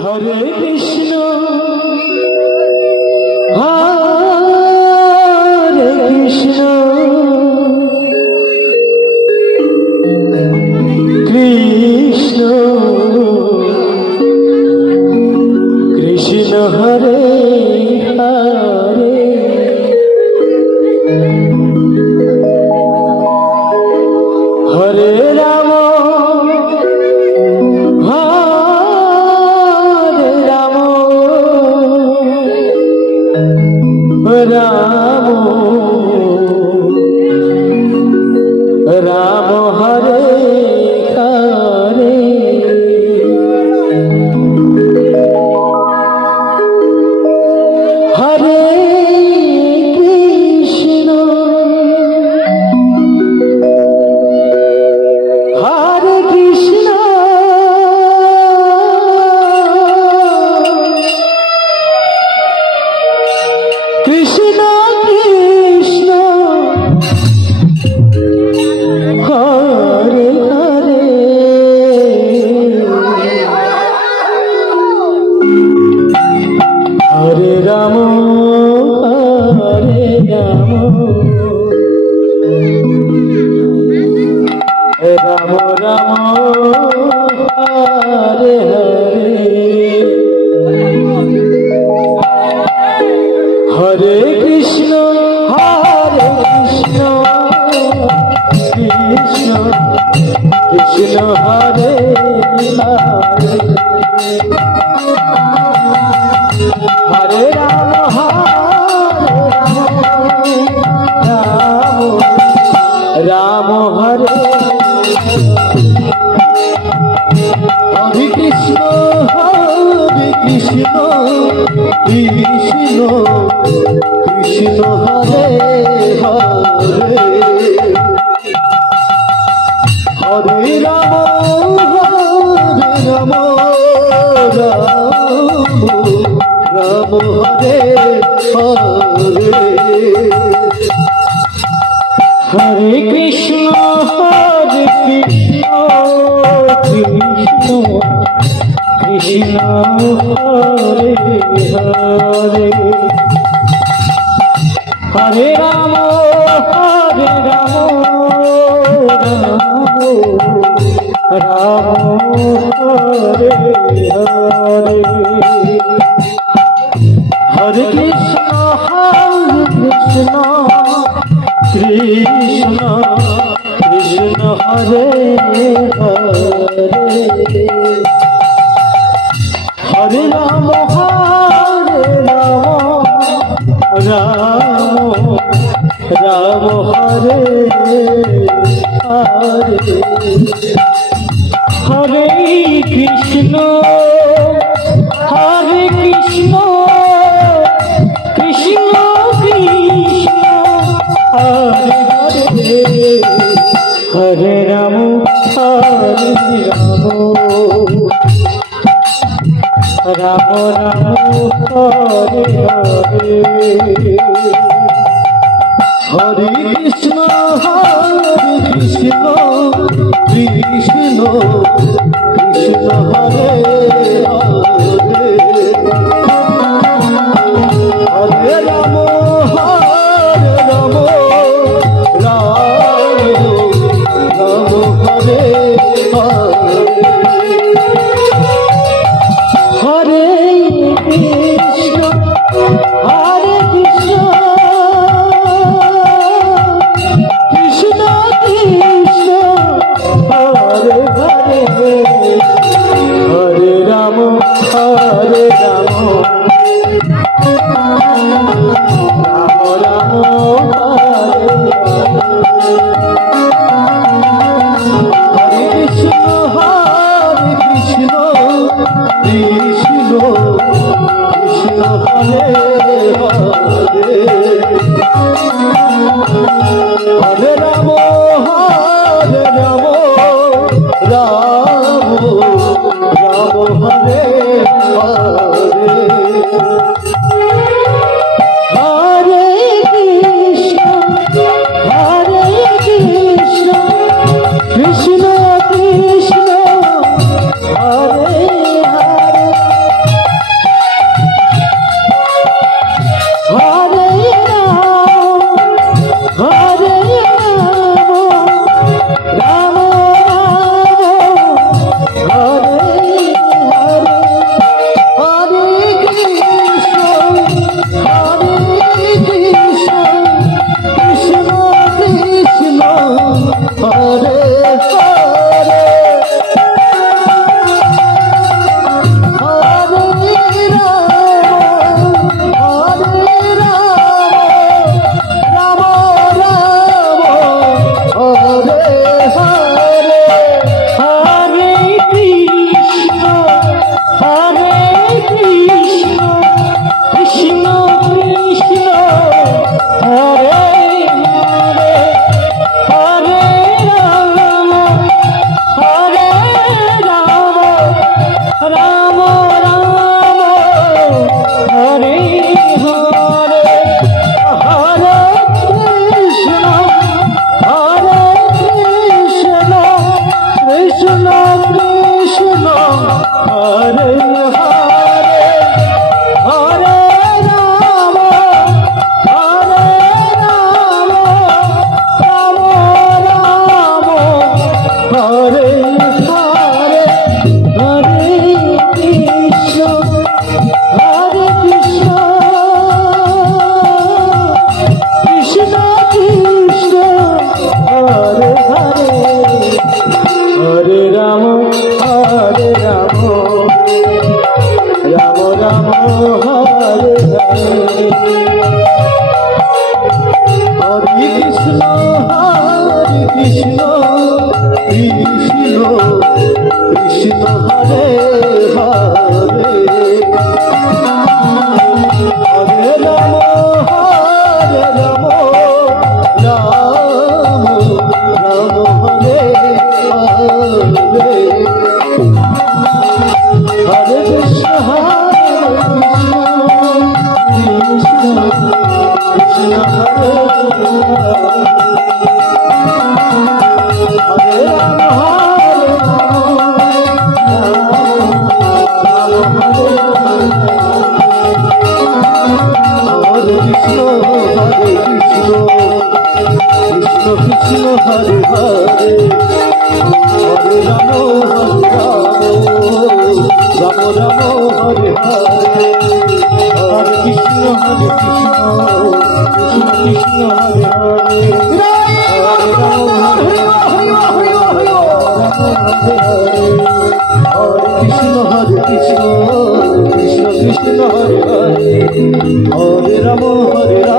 Hare Krishna Krishna Krishna Hare Hare Hare Ram Ram Ram Hare Hare Hare Krishna Hare Krishna Krishna Krishna Hare Hare Hare Ram Hare Ram Ram Ram Hare Hare Hare Krishna Krishna Krishna Hare Hare Hare Ram Ram Ram Hare Hare Krishna Krishna Krishna Krishna Hare Hare Hare Ram Ram Ram Hare Hare Hare Krishna Krishna Krishna Hare Hare Hare Ram Ram Hare Hare Hare Krishna Krishna Krishna Hare Hare Hare Ram Ram Ram Hare Hare Hare Krishna Krishna Krishna Hare Hare Hare Ram Hare Ram Ram Hare Hare Hare Krishna Krishna Krishna Krishna Hare Hare Hare Ram Ram Ram Hare Hare Krishna Krishna Krishna Hare Hare Krishna Hare Hare Hare Ram Ram Ram Hare Hare Hare Krishna Krishna Krishna Hare Hare Hare Ram Hare Krishna Krishna Krishna Krishna Hare Hare Hare Ram Hare